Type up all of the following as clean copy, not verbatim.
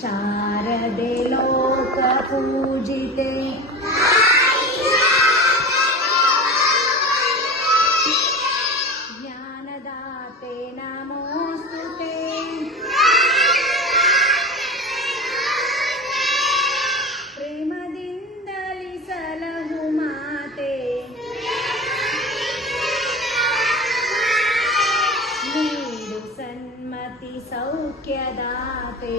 शारदे लोकपूजिते ज्ञानदाते नमोस्तुते प्रेमದಿಂದಲಿ ಸಲಹು ಮಾತೆ ನೀಡು ಸನ್ಮತಿ ಸೌಖ್ಯದಾತೆ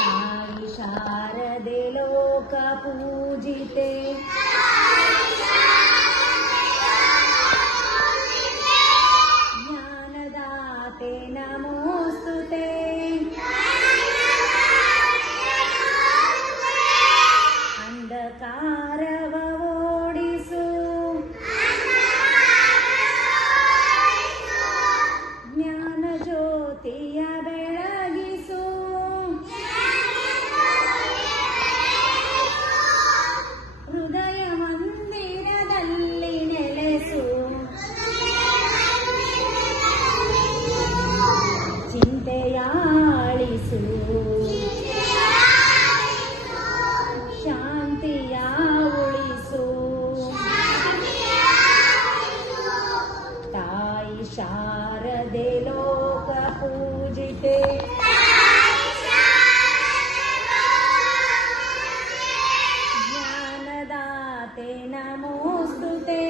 ತಾಯಿ ಶಾರದೆ ಲೋಕ ಪೂಜಿತೆ ಜ್ಞಾನದಾತೆ ನಮೋಸ್ತುತೆ ಅಂಧಕಾರವ ಓಡಿಸು ಜ್ಞಾನ ಜ್ಯೋತಿಯ ಬೆಳಗಿಸು ಹೃದಯ ಮಂದಿರದಲ್ಲಿ ನೆಲೆಸು ಚಿಂತೆಯಾಳಿಸು ಶಾಂತಿಯ ಉಳಿಸು ತಾಯಿ ಶಾರದೆ ಲೋಕ ಪೂಜಿತೆ ಜ್ಞಾನದಾತೆ ನಮೋಸ್ತುತೆ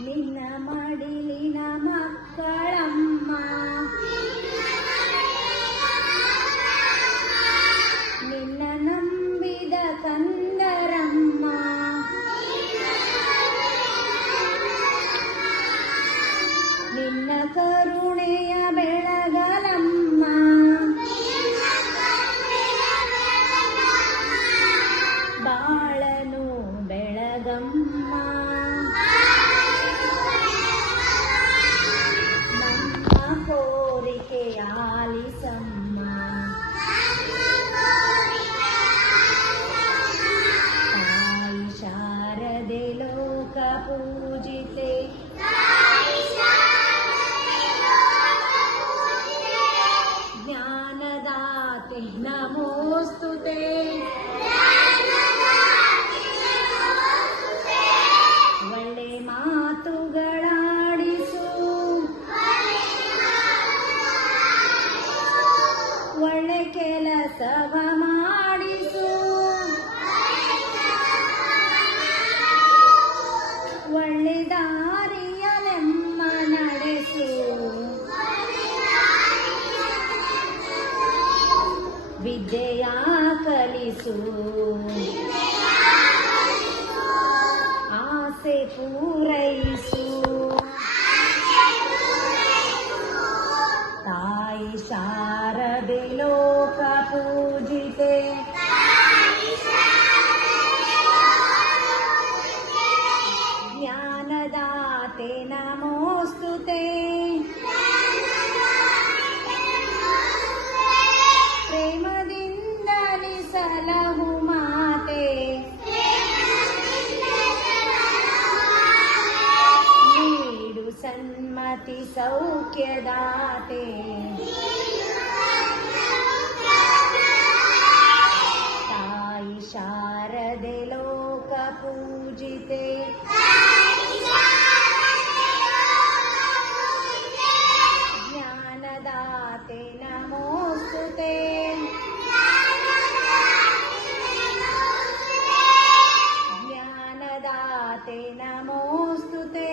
ನಿನ್ನ ಮಡಿಲಿನ ಮಕ್ಕಳಮ್ಮ ನಿನ್ನ ನಂಬಿದ ಕಂದರಮ್ಮ ನಿನ್ನ ಕರುಣೆಯ ಬೆಳಗಲಮ್ಮ ಬಾಳನು ಬೆಳಗಮ್ಮ ನಮ್ಮ ಕೋರಿಕೆಯ ಆಲಿಸಮ್ಮ ತಾಯಿ ಶಾರದೆ ಲೋಕ ಪೂಜಿತೆ ಜ್ಞಾನದಾತೆ ನಮೋಸ್ತುತೆ ಒಳ್ಳೆ ಮಾತುಗಳಾಡಿಸು ಒಳ್ಳೆ ಕೆಲಸವ ಮಾಡಿಸು ಒಳ್ಳೆ ದಾರಿಯ ನೆಮ್ಮ ನಡೆಸು ವಿದ್ಯೆಯ ಕಲಿಸು ಆಸೆ ಪೂರೈಸು ತಾಯಿ ಶಾರದೆ ಲೋಕ ಪೂಜಿತೆ ಜ್ಞಾನದಾತೆ ನಮೋಸ್ತುತೆ ಪ್ರೇಮದಿಂದಲಿ ಸಲಹು ಮಾತೆ ನೀಡು ಸನ್ಮತಿ ಸೌಖ್ಯದಾತೆ ತಾಯಿ ಶಾರದೆ ಲೋಕ ಪೂಜಿತೆ ಜ್ಞಾನದಾತೆ ನಮೋಸ್ತುತೆ ಜ್ಞಾನದಾತೆ ನಮೋಸ್ತುತೆ